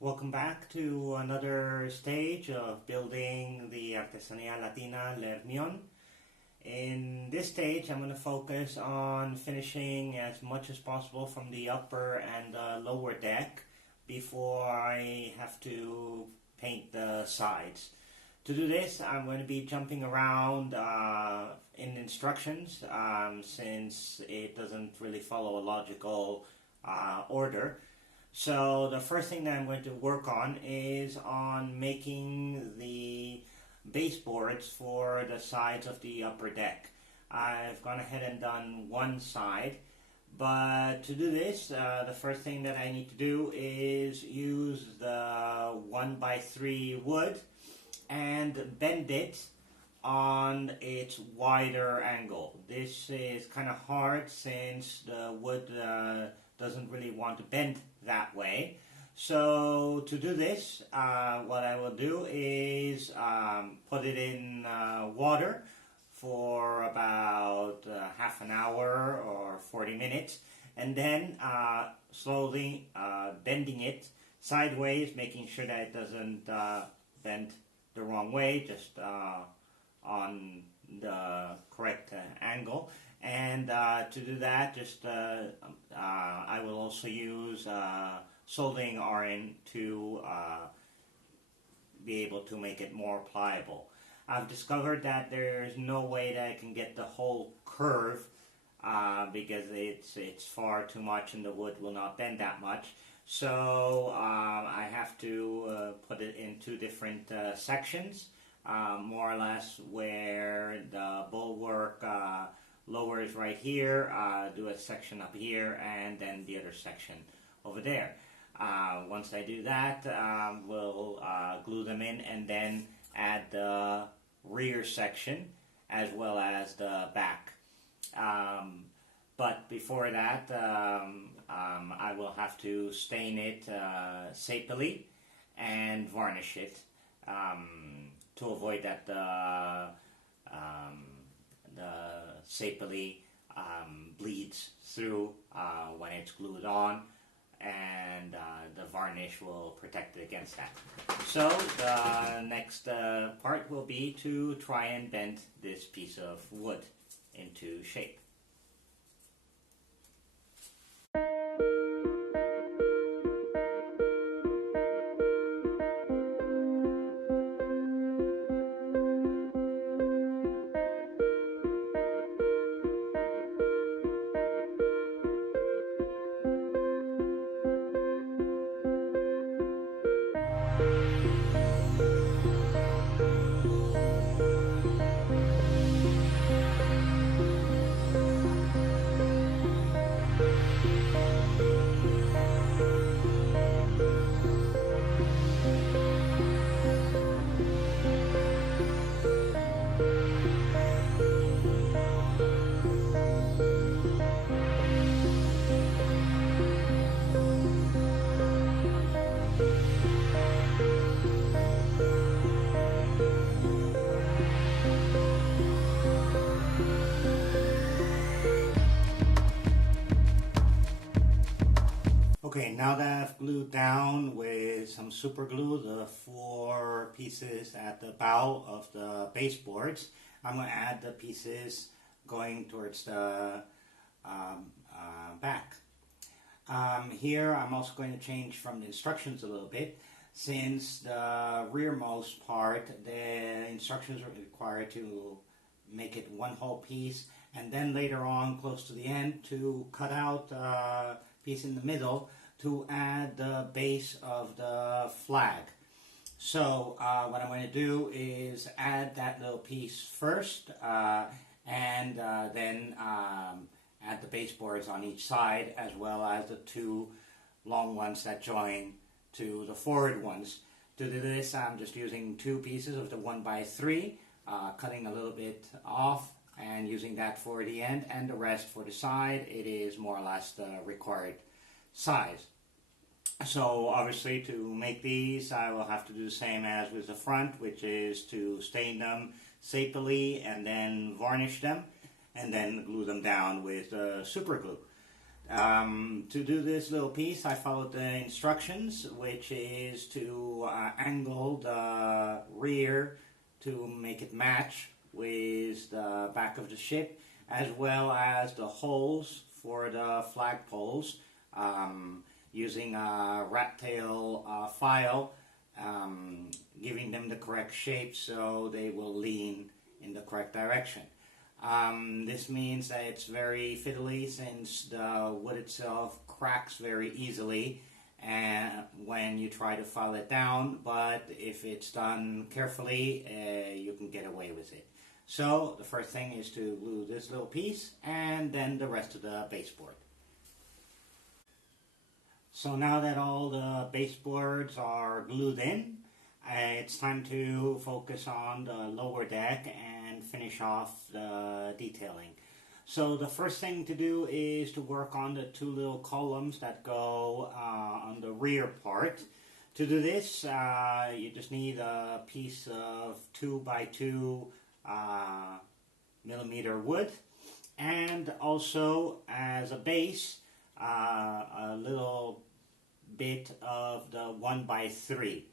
Welcome back to another stage of building the Artesania Latina hermione. In this stage, I'm going to focus on finishing as much as possible from the upper and lower deck before I have to paint the sides. To do this, I'm going to be jumping around in instructions since it doesn't really follow a logical order. So the first thing that I'm going to work on is on making the baseboards for the sides of the upper deck. I've gone ahead and done one side, but to do this, the first thing that I need to do is use the 1x3 wood and bend it on its wider angle. This is kind of hard since the wood doesn't really want to bend that way. So to do this, what I will do is put it in water for about half an hour or 40 minutes, and then slowly bending it sideways, making sure that it doesn't bend the wrong way, just on the correct angle. And to do that, just I will also use soldering iron to be able to make it more pliable. I've discovered that there's no way that I can get the whole curve because it's far too much and the wood will not bend that much. So I have to put it in two different sections, more or less where the bulwark lowers right here, do a section up here, and then the other section over there. Once I do that, we'll glue them in and then add the rear section as well as the back. But before that, I will have to stain it sepally and varnish it to avoid that the sepally bleeds through when it's glued on, and the varnish will protect it against that. So the next part will be to try and bend this piece of wood into shape. Okay, now that I've glued down with some super glue the four pieces at the bow of the baseboards, I'm going to add the pieces going towards the back. Here I'm also going to change from the instructions a little bit, since the rearmost part, the instructions are required to make it one whole piece, and then later on close to the end to cut out a piece in the middle to add the base of the flag. So what I'm going to do is add that little piece first and then add the baseboards on each side, as well as the two long ones that join to the forward ones. To do this, I'm just using two pieces of the 1x3, cutting a little bit off and using that for the end, and the rest for the side. It is more or less the required size. So obviously to make these, I will have to do the same as with the front, which is to stain them sepally and then varnish them and then glue them down with super glue. To do this little piece, I followed the instructions, which is to angle the rear to make it match with the back of the ship, as well as the holes for the flagpoles, using a rat tail file, giving them the correct shape so they will lean in the correct direction. This means that it's very fiddly since the wood itself cracks very easily when you try to file it down, but if it's done carefully, you can get away with it. So the first thing is to glue this little piece and then the rest of the baseboard. So now that all the baseboards are glued in, it's time to focus on the lower deck and finish off the detailing. So the first thing to do is to work on the two little columns that go on the rear part. To do this, you just need a piece of 2 by 2 millimeter wood, and also as a base, a little bit of the 1 by 3.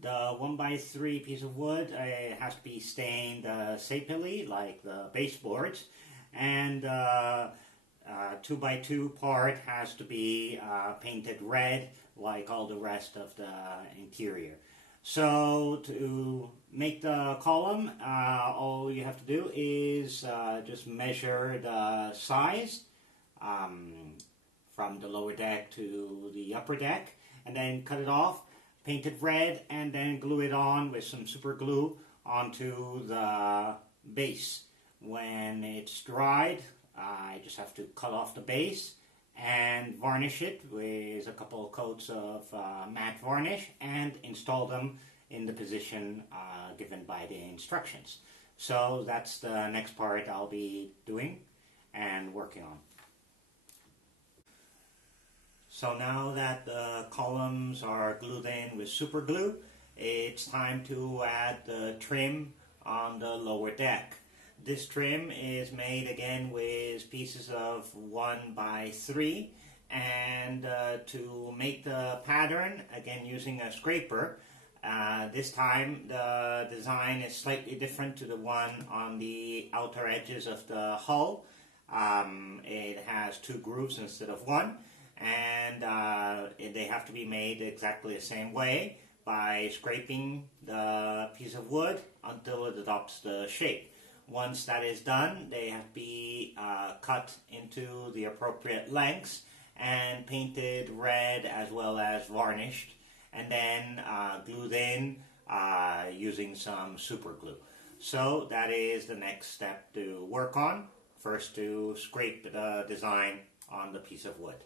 The 1 by 3 piece of wood has to be stained sepally like the baseboards, and 2 by 2 part has to be painted red like all the rest of the interior. So to make the column, all you have to do is just measure the size from the lower deck to the upper deck, and then cut it off, paint it red, and then glue it on with some super glue onto the base. When it's dried, I just have to cut off the base and varnish it with a couple of coats of matte varnish and install them in the position given by the instructions. So that's the next part I'll be doing and working on. So now that the columns are glued in with super glue, it's time to add the trim on the lower deck. This trim is made again with pieces of 1 by 3, and to make the pattern, again using a scraper, this time the design is slightly different to the one on the outer edges of the hull. It has 2 grooves instead of 1, and they have to be made exactly the same way by scraping the piece of wood until it adopts the shape. Once that is done, they have to be cut into the appropriate lengths and painted red as well as varnished, and then glued in using some super glue. So that is the next step to work on. First, to scrape the design on the piece of wood.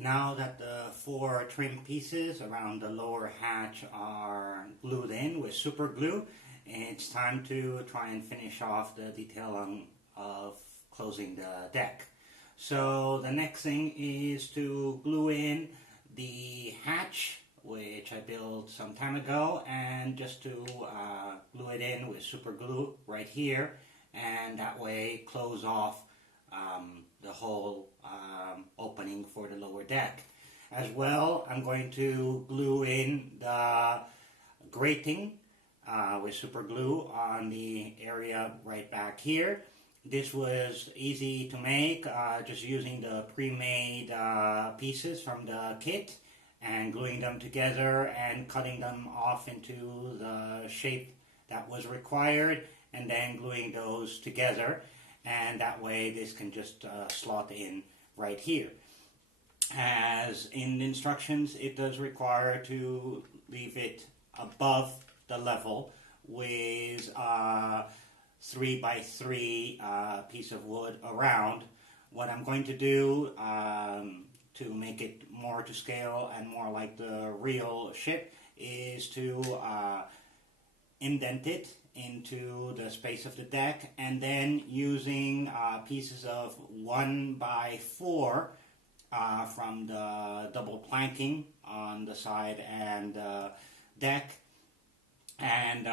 Now that the 4 trim pieces around the lower hatch are glued in with super glue, it's time to try and finish off the detailing of closing the deck. So the next thing is to glue in the hatch, which I built some time ago, and just to glue it in with super glue right here, and that way close off the whole opening for the lower deck. As well, I'm going to glue in the grating with super glue on the area right back here. This was easy to make, just using the pre-made pieces from the kit and gluing them together and cutting them off into the shape that was required, and then gluing those together, and that way this can just slot in right here. As in the instructions, it does require to leave it above the level with a 3x3 piece of wood around. What I'm going to do to make it more to scale and more like the real ship is to indent it into the space of the deck, and then using pieces of 1x4 from the double planking on the side and deck, and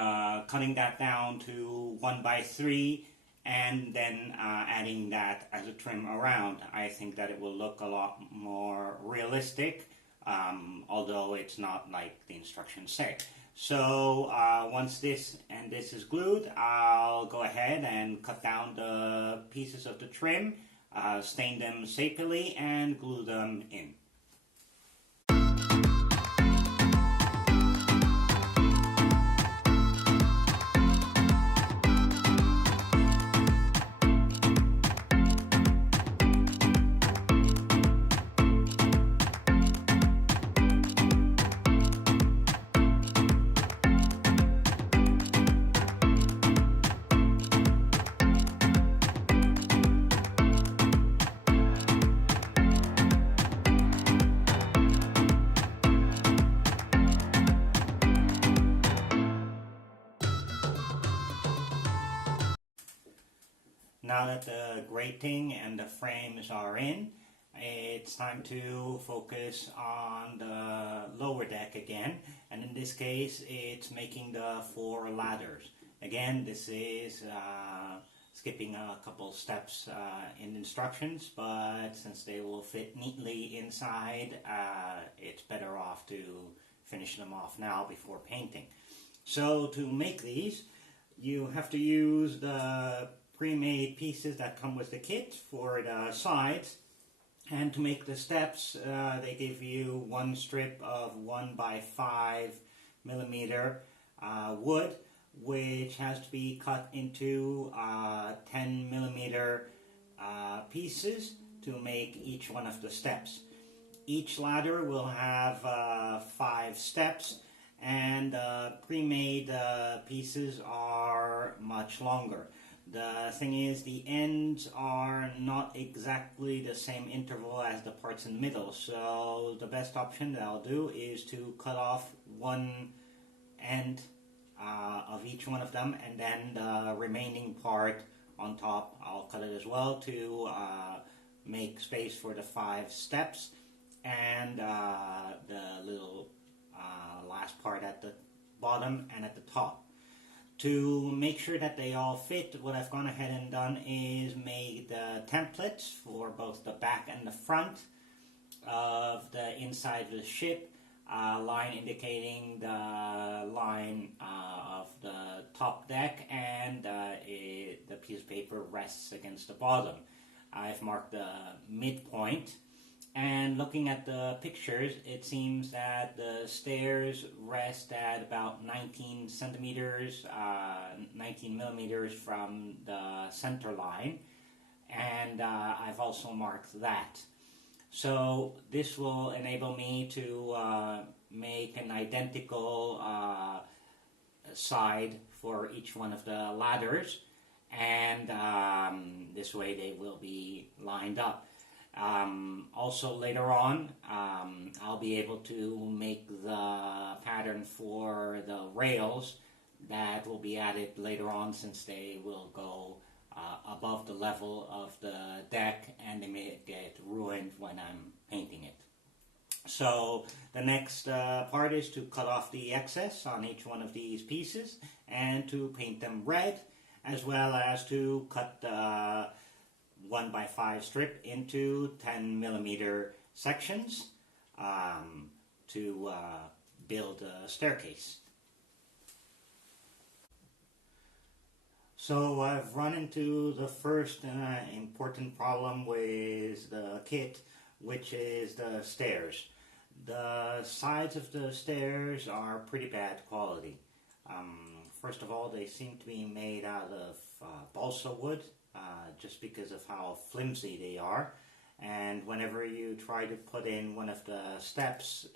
cutting that down to 1x3, and then adding that as a trim around. I think that it will look a lot more realistic, although it's not like the instructions say. So once this and this is glued, I'll go ahead and cut down the pieces of the trim, stain them sepally, and glue them in. Now that the grating and the frames are in, it's time to focus on the lower deck again, and in this case it's making the 4 ladders. Again, this is skipping a couple steps in instructions, but since they will fit neatly inside, it's better off to finish them off now before painting. So to make these, you have to use the pre-made pieces that come with the kit for the sides, and to make the steps they give you one strip of 1x5 millimeter wood, which has to be cut into 10 millimeter pieces to make each one of the steps. Each ladder will have 5 steps, and pre-made pieces are much longer. The thing is, the ends are not exactly the same interval as the parts in the middle, so the best option that I'll do is to cut off one end of each one of them, and then the remaining part on top I'll cut it as well to make space for the 5 steps and the little last part at the bottom and at the top. To make sure that they all fit, what I've gone ahead and done is made the templates for both the back and the front of the inside of the ship, line indicating the line of the top deck, and the piece of paper rests against the bottom. I've marked the midpoint, and looking at the pictures, it seems that the stairs rest at about 19 centimeters, 19 millimeters from the center line, and I've also marked that. So this will enable me to make an identical side for each one of the ladders, and this way they will be lined up. Also later on, I'll be able to make the pattern for the rails that will be added later on, since they will go above the level of the deck and they may get ruined when I'm painting it. So the next part is to cut off the excess on each one of these pieces and to paint them red, as well as to cut the 1x5 strip into 10 millimeter sections to build a staircase. So I've run into the first important problem with the kit, which is the stairs. The sides of the stairs are pretty bad quality. First of all, they seem to be made out of balsa wood, just because of how flimsy they are. And whenever you try to put in one of the steps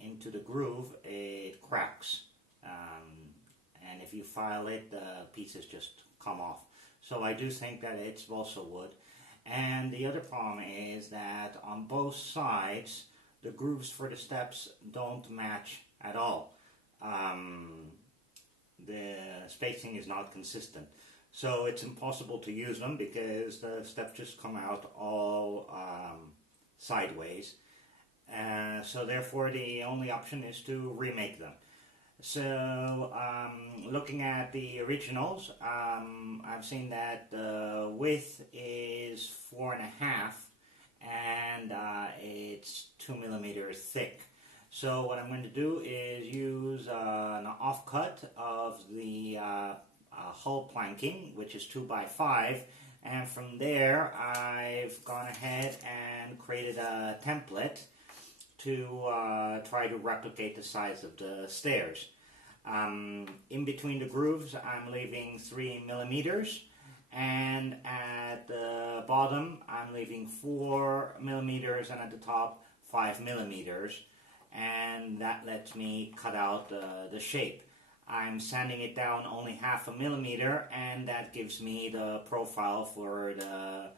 into the groove, it cracks. And if you file it, the pieces just come off. So I do think that it's balsa wood. And the other problem is that on both sides, the grooves for the steps don't match at all. The spacing is not consistent. So it's impossible to use them because the steps just come out all sideways. So therefore the only option is to remake them. So looking at the originals, I've seen that the width is 4.5 and it's 2 millimeters thick. So what I'm going to do is use an offcut of the hull planking, which is 2x5, and from there I've gone ahead and created a template to try to replicate the size of the stairs. In between the grooves I'm leaving 3 millimeters, and at the bottom I'm leaving 4 millimeters, and at the top 5 millimeters, and that lets me cut out the shape. I'm sanding it down only 0.5 millimeter, and that gives me the profile for the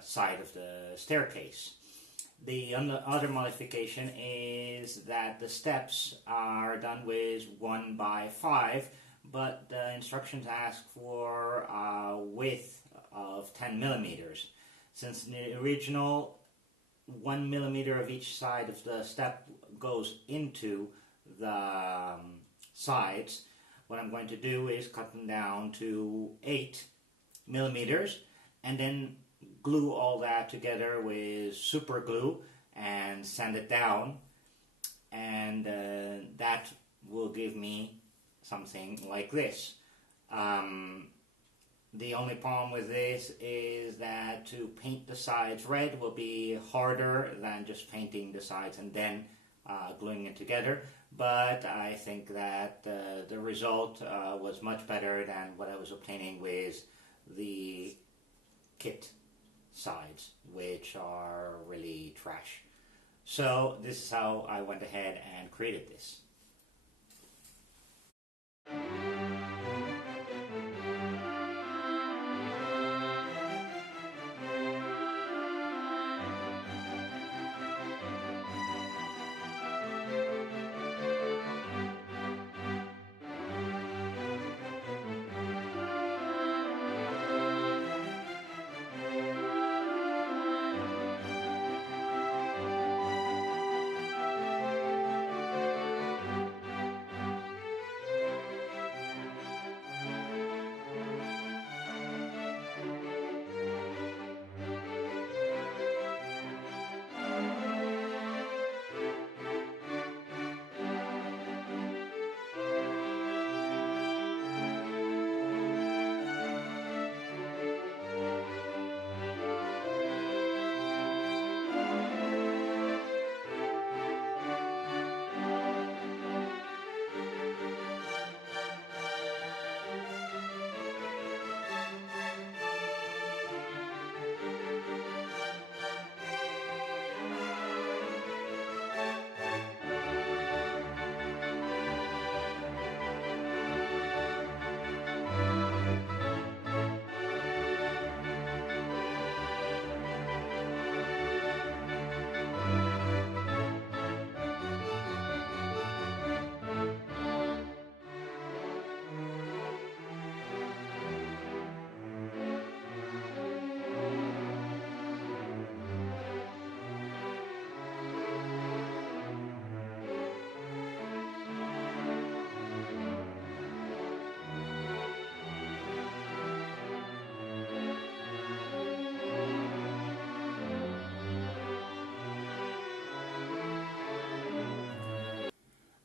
side of the staircase. The other modification is that the steps are done with 1x5, but the instructions ask for a width of 10 millimeters. Since in the original 1 millimeter of each side of the step goes into the sides, what I'm going to do is cut them down to 8 millimeters and then glue all that together with super glue and sand it down, and that will give me something like this. The only problem with this is that to paint the sides red will be harder than just painting the sides and then gluing it together, but I think that the result was much better than what I was obtaining with the kit sides, which are really trash. So this is how I went ahead and created this.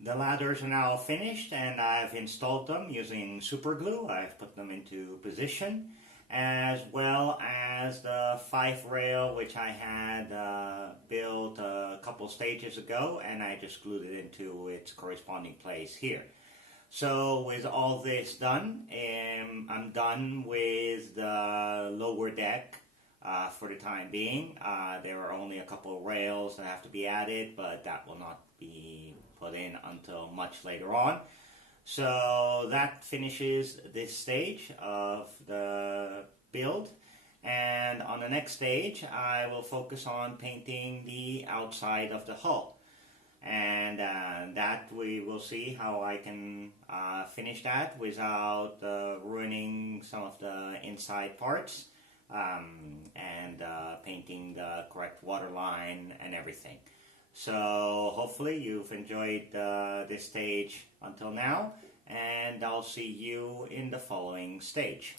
The ladders are now finished and I've installed them using super glue. I've put them into position, as well as the 5 rail which I had built a couple stages ago, and I just glued it into its corresponding place here. So with all this done, I'm done with the lower deck for the time being. There are only a couple of rails that have to be added, but that will not be put in until much later on. So that finishes this stage of the build. And on the next stage, I will focus on painting the outside of the hull. And that we will see how I can finish that without ruining some of the inside parts, and painting the correct waterline and everything. So hopefully you've enjoyed this stage until now, and I'll see you in the following stage.